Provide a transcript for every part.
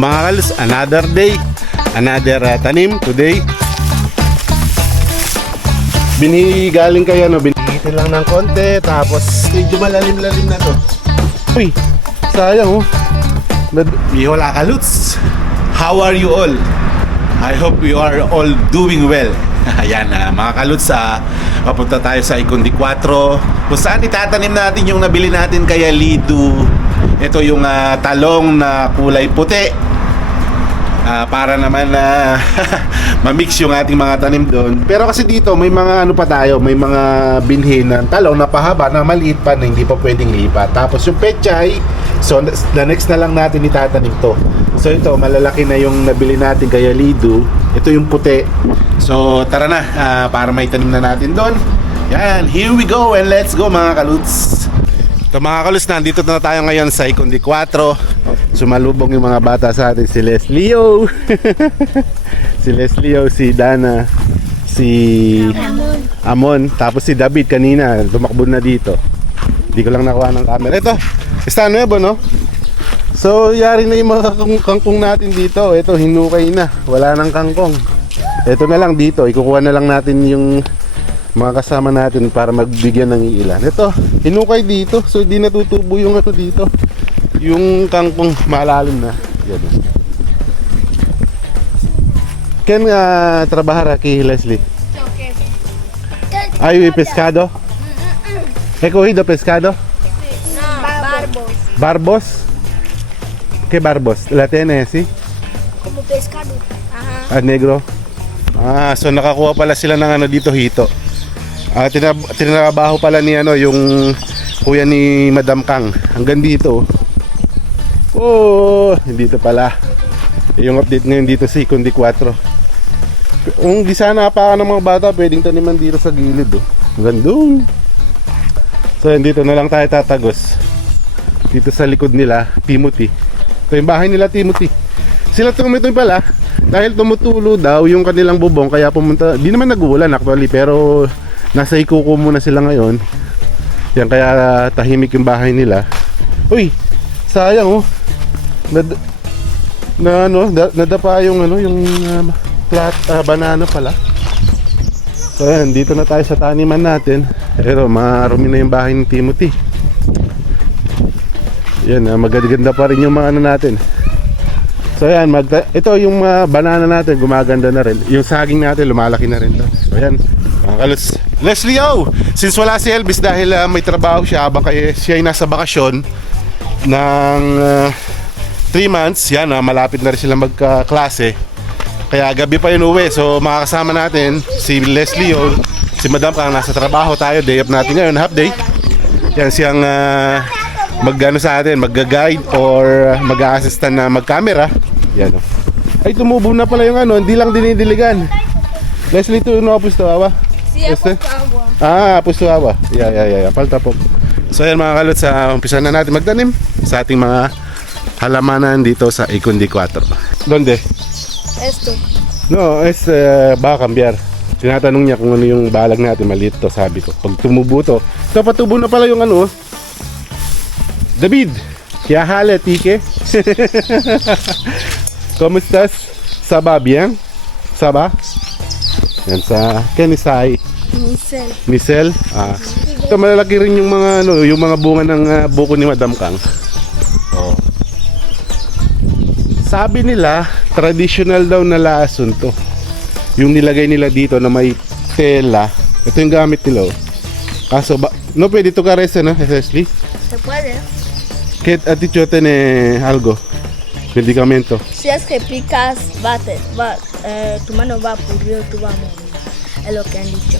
Mga kalos, another day, another tanim today. Galing kayo, no? Binihitin lang ng konti, tapos medyo malalim-lalim na to. Uy, sayang oh. Wala ka, Lutz. How are you all? I hope you are all doing well. Ayan, mga kaluts, papunta tayo sa Ikundi 4, kung saan itatanim natin yung nabili natin kay Lidu. Ito yung talong na kulay puti, para naman ma-mix yung ating mga tanim doon. Pero kasi dito may mga ano pa tayo, may mga binhi ng talong na pahaba na maliit pa na hindi pa pwedeng lipat. Tapos yung pechay, so the next na lang natin itatanim to. So ito, malalaki na yung nabili natin kay Lidu. Ito yung puti. So tara na, para may tanim na natin doon. Yan, here we go and let's go mga kaluts. Ito mga kaluts, nandito na tayo ngayon sa Ikundi 4. Sumalubong yung mga bata sa atin, si Leslio. Si Leslio, si Dana, si Amon, tapos si David kanina, tumakbo na dito. Hindi ko lang nakuha ng camera. Ito, está nuevo, no? So, yari na yung mga kangkong natin dito. Ito, hinukay na. Wala nang kangkong. Ito na lang dito. Ikukuha na lang natin yung mga kasama natin para magbigyan ng ilan. Ito, hinukay dito. So, di natutubo yung ano dito. Yung kangkong malalim na. Yan. Ken trabajar aquí, Leslie? Hay pescado? He cogido pescado? No, barbos. ¿Barbos? ¿Qué barbos? ¿La tiene así? Como pescado. Ajá. Negro? So nakakuha pala sila ng ano dito, hito. Tinatrabaho pala ni ano, yung kuya ni Madam Kang. Hanggang dito. Oh, dito pala. Yung update ngayon dito sa Ikundi 4. Kung di sana pa ng mga bata, pwedeng taniman dito sa gilid, oh. Hanggang doon. So dito na lang tayo tatagos. Dito sa likod nila, Timothy. Ito yung bahay nila, Timothy. Sila tumituloy pala dahil tumutulo daw yung kanilang bubong, kaya pumunta. Di naman nag-uulan actually, pero nasa ikuko muna sila ngayon. Yan, kaya tahimik yung bahay nila. Uy, sayang oh. Nadapa yung ano, yung banana pala. So yan, dito na tayo sa taniman natin. Pero marumi na yung bahay ni Timothy. Yan, magaganda pa rin yung mga ano natin. So yan, ito yung banana natin, gumaganda na rin. Yung saging natin, lumalaki na rin. So yan, mga kaluts. Leslie, since wala si Elvis dahil may trabaho siya habang siya ay nasa bakasyon ng 3 months, yan, malapit na rin sila magkaklase. Kaya gabi pa yun uwi. So makakasama natin si Leslie, si Madam Kang, nasa trabaho tayo. Day off natin ngayon, half day. Yan siyang mag-ano sa atin, mag-guide or mag-a-assistant na mag-camera. Yan o. Ay, tumubo na pala yung ano, hindi lang dinidiligan. Leslie, ito no apusto awa? Sí, apuesto agua. Apusto awa. Yeah. Palta po. So yan mga kalot, umpisa na natin magtanim sa ating mga halamanan dito sa Ikundi 4. Donde? Esto. No, va a cambiar. Tinatanong niya kung ano yung balag natin, maliit to, sabi ko. Pag tumubo to, ito patubo na pala yung ano. David, kya hale, tike? ¿Cómo estás? ¿Ça va bien? ¿Ça va? Yan sa Kenisay. Michelle. Ito malalaki rin yung mga ano, yung mga bunga ng buko ni Madam Kang. Oh. Sabi nila, traditional daw na lason to. Yung nilagay nila dito na may tela. Ito yung gamit nila. Kaso no pwede to karese, no, Leslie? Se puede. ¿Qué a ti yo tiene algo? Medicamento. Si es que picas, tu mano va a pudrir, tú vas a morir. Es lo que han dicho.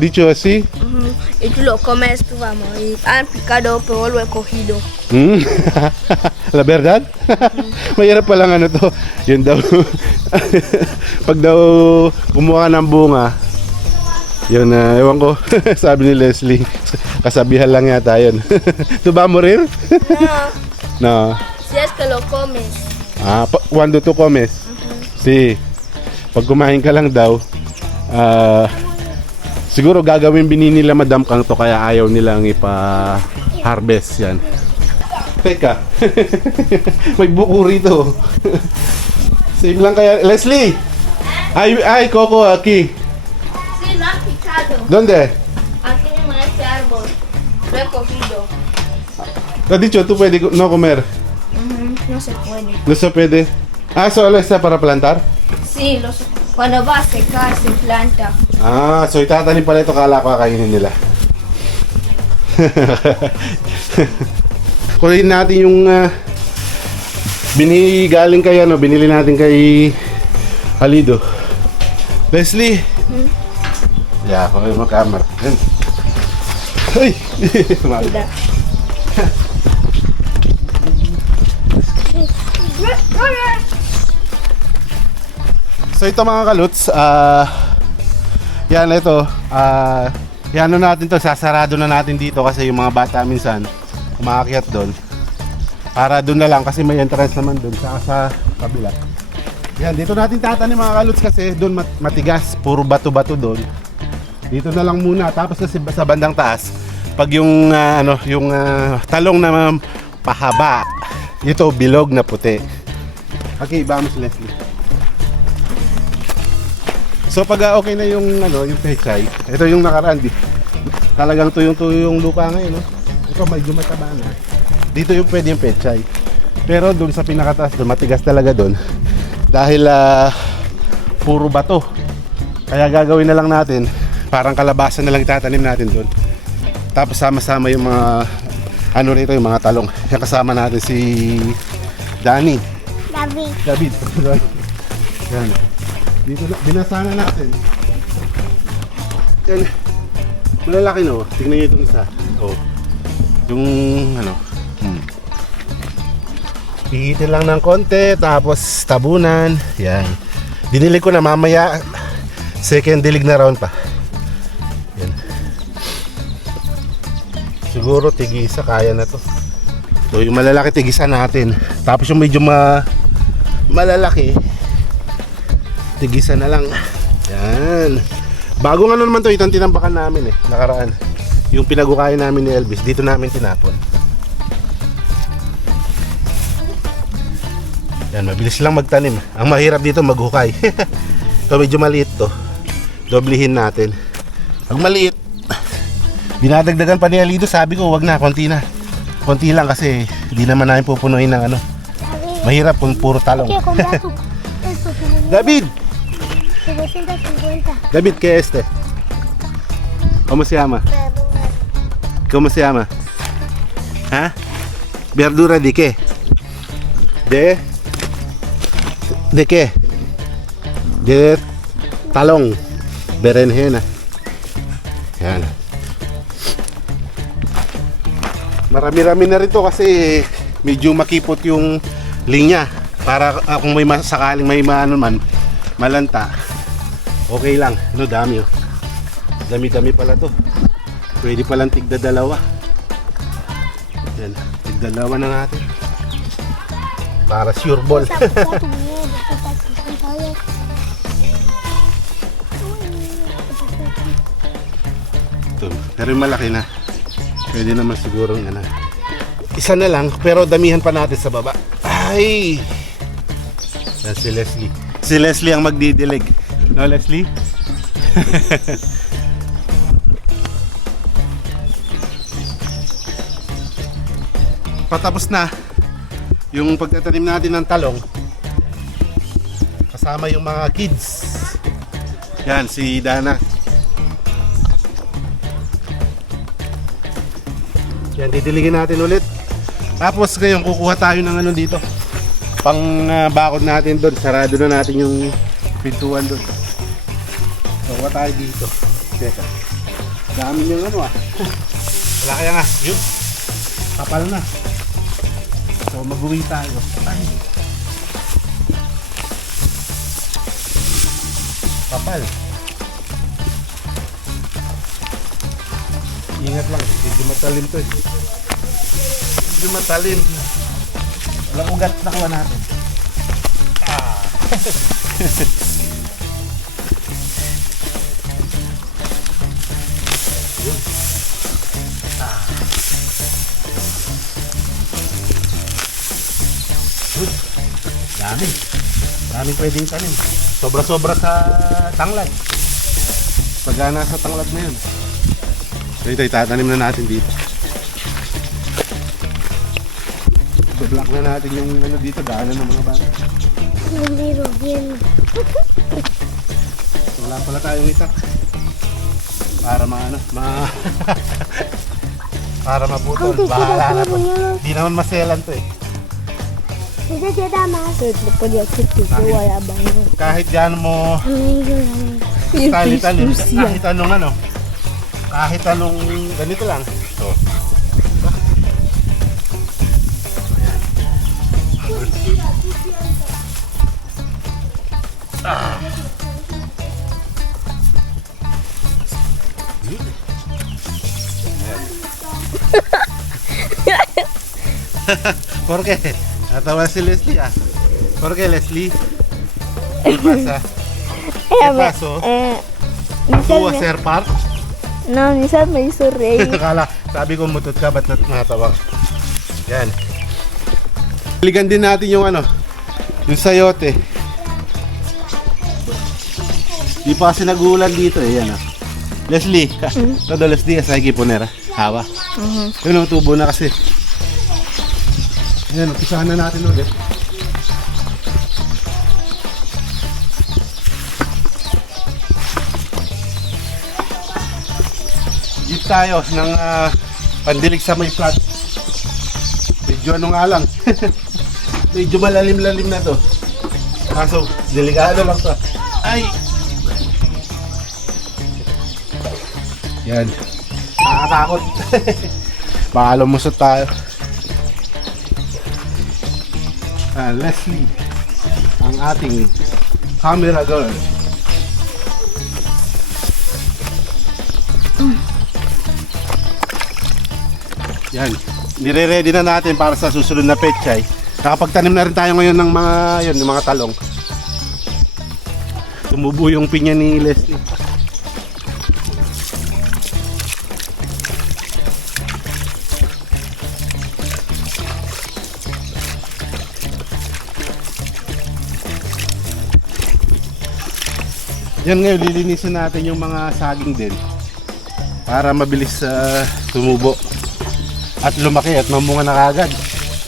Dicho así. Y tú lo comes, tú vas a morir. Han picado, pero lo he cogido. La verdad? Mahirap palang ano to. Yun daw. Pag daw kumuha ng bunga, yun, ewan ko. Sabi ni Leslie, kasabihan lang yata yun. Tu ba morir? No. No. Si es que lo comes. Cuando tú comes? Si. Pag kumain ka lang daw, siguro gagawin binili nila Madam Kang to, kaya ayaw nilang ipa-harvest yan. Teka. May buko rito. Same lang kaya. Leslie! Ay, Coco, aquí. Sí, lo han picado. ¿Dónde? Aquí en este árbol. Lo he cogido. Te ha dicho, tú puedes no comer. No se puede. No se puede. Ah, solo está para plantar? Sí, cuando va a secar se planta. Ah, so itatanim pala ito, kala ko kakainin nila. Kunin natin yung galing kay binili natin kay Alido. Leslie. Yeah, kunin mo camera. Yan. Ay! Sumali. Mira. So ito mga kaluts, yan ito, yan natin to, sasarado na natin dito kasi yung mga bata minsan umaakyat doon. Para doon na lang kasi may entrance naman doon sa kabila. Yan, dito natin tatanim mga kaluts kasi doon matigas, puro bato-bato doon. Dito na lang muna, tapos sa bandang taas, pag yung talong na pahaba, ito bilog na puti. Okay, vamos Leslie. So pag okay na yung yung pechay, ito yung nakaraan talagang tuyong-tuyo yung lupa ngayon, no? Ito medyo mataba na. Dito yung pwede yung pechay. Pero doon sa pinakataas doon, matigas talaga doon. Dahil puro bato. Kaya gagawin na lang natin, parang kalabasan na lang itatanim natin doon. Tapos sama-sama yung mga rito, yung mga talong. Yan kasama natin si Danny. David. Yan. Dito na, binasangan natin. Yan. Malalaki no. Tingnan nyo itong isa. Oh. Yung Hihitin lang ng konti, tapos tabunan. Yan. Dinilig ko na mamaya. Second dilig na round pa. Yan. Siguro tigisa kaya na to. So yung malalaki tigisa natin. Tapos yung medyo malalaki, tigisa na lang. Yan. Bagong naman to, itong tinambakan namin nakaraan. Yung pinagukain namin ni Elvis, dito namin tinapon. Yan, mabilis lang magtanim. Ang mahirap dito maghukay. Ito medyo maliit to. Doblihin natin. Pag maliit, dinadagdagan pa ni Alido, sabi ko wag na, konti na. Konti lang kasi hindi naman namin pupunuin ng mahirap kung puro talong. David! 750. David, ¿qué es este? ¿Cómo se llama? ¿Cómo se llama? ¿Ah? ¿Verdura de qué? ¿De qué? De talong. Berenjena. Yan. Marami-rami na rito kasi medyo makipot yung linya. Para kung may sakaling may malanta, okay lang. Dami oh. Dami-dami pala to. Pwede palang tigda dalawa. Yan, tigda dalawa na natin. Para sure ball. Ito, pero yung malaki na. Pwede naman siguro isa na lang, pero damihan pa natin sa baba. Ay! Yan si Leslie. Si Leslie ang magdidilig. No, Leslie? Patapos na yung pagtatanim natin ng talong. Kasama yung mga kids. Yan, si Dana. Yan, didiligin natin ulit. Tapos ngayon kukuha tayo ng dito. Pang bakod natin doon. Sarado na natin yung pintuan doon. So, kuha tayo dito. Teka. Dami niyang Wala kaya nga. Yun. Kapal na. So, mag-uwi tayo. Ay. Kapal. Ingat lang. Medyo matalim to Medyo matalim. Walang ugat na kuha natin. Dami. Daming pwedeng tanim. Sobra-sobra sa tanglad. Pagka nasa tanglad na yun. So ito, itatanim na natin dito. I-block na natin yung ano dito, daanan ng mga bata. So, wala pala tayong itak. Para para maputol. Bahala na po. Di naman maselan to eh. Lupa dia kecil tua ya bang. Kahit yan mo talit-talit, kahit anong ganito lang. So, ¿Por qué? Natawa si Leslie ah. ¿Por qué Leslie? ¿Qué pasa? ¿Qué pasó? ¿Tú a hacer part? No, Nisa me hizo reír. Akala, sabi ko mutot ka, ba't natawa? Yan. Ligan din natin yung ano, yung sayote. Di pa kasi nagulan dito eh, yan ah. Leslie, todo los días hay que poner hawa. Yun ang tubo na kasi. Ayan, umpisahan na natin ulit. Jeep tayo ng pandilig sa may flat. Medyo ano nga lang. Medyo malalim-lalim na to. Kaso, delikado lang to. Ay! Yan. Nakakatakot. Baka lumusot tayo. Leslie, ang ating camera girl. Yan, nire-ready na natin para sa susunod na pechay. Nakapagtanim na rin tayo ngayon ng mga, yun, ng mga talong. Tumubo yung pinya ni Leslie. Yan ngayon, lilinisin natin yung mga saging din para mabilis tumubo at lumaki at mamunga na kagad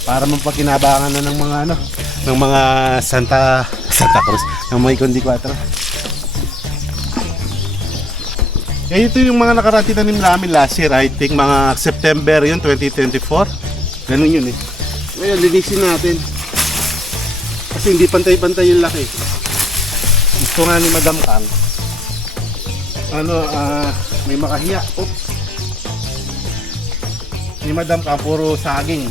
para mapakinabangan na ng mga ano, ng mga Santa Cruz, ng mga Ikondi 4. Eh, ito yung mga nakarati tanim namin last year, I think mga September yun, 2024. Ganun yun eh. Ngayon, linisin natin kasi hindi pantay-pantay yung laki. Gusto nga ni Madam Kang may makahiya. Oops. Ni Madam Kang puro saging.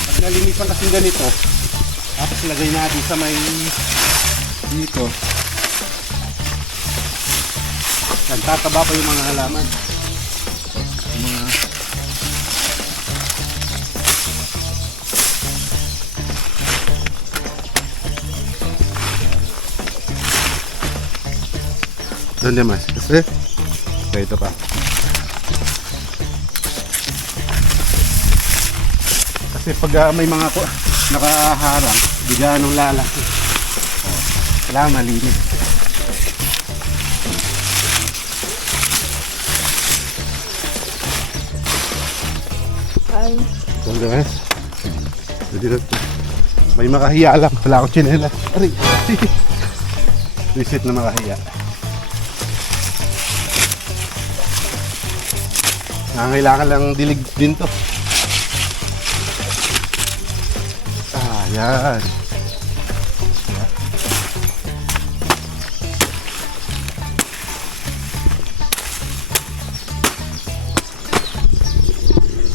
Pag nalinisan kasi ganito, tapos lagay natin sa may dito. Yan, tataba pa yung mga halaman. Yung mga doon naman. Kasi ito pa. Kasi pag may mga nakaharang, di ganong lalaki. Kailangan malinis. Ganda nga. May makahiya lang. Wala akong chinela. Aray. Visit na makahiya. Nangailangan lang dilig din to. Yan.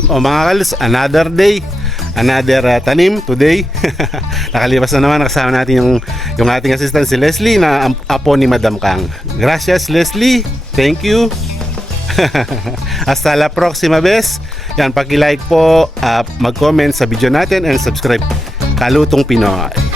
O mga kalos, another day, another tanim today. Nakalipas na naman, kasama natin yung ating assistant si Leslie na apo ni Madam Kang. Gracias Leslie, thank you. Hasta la próxima vez. Yan, paki-like po, mag-comment sa video natin and subscribe. Kalutong Pinoy.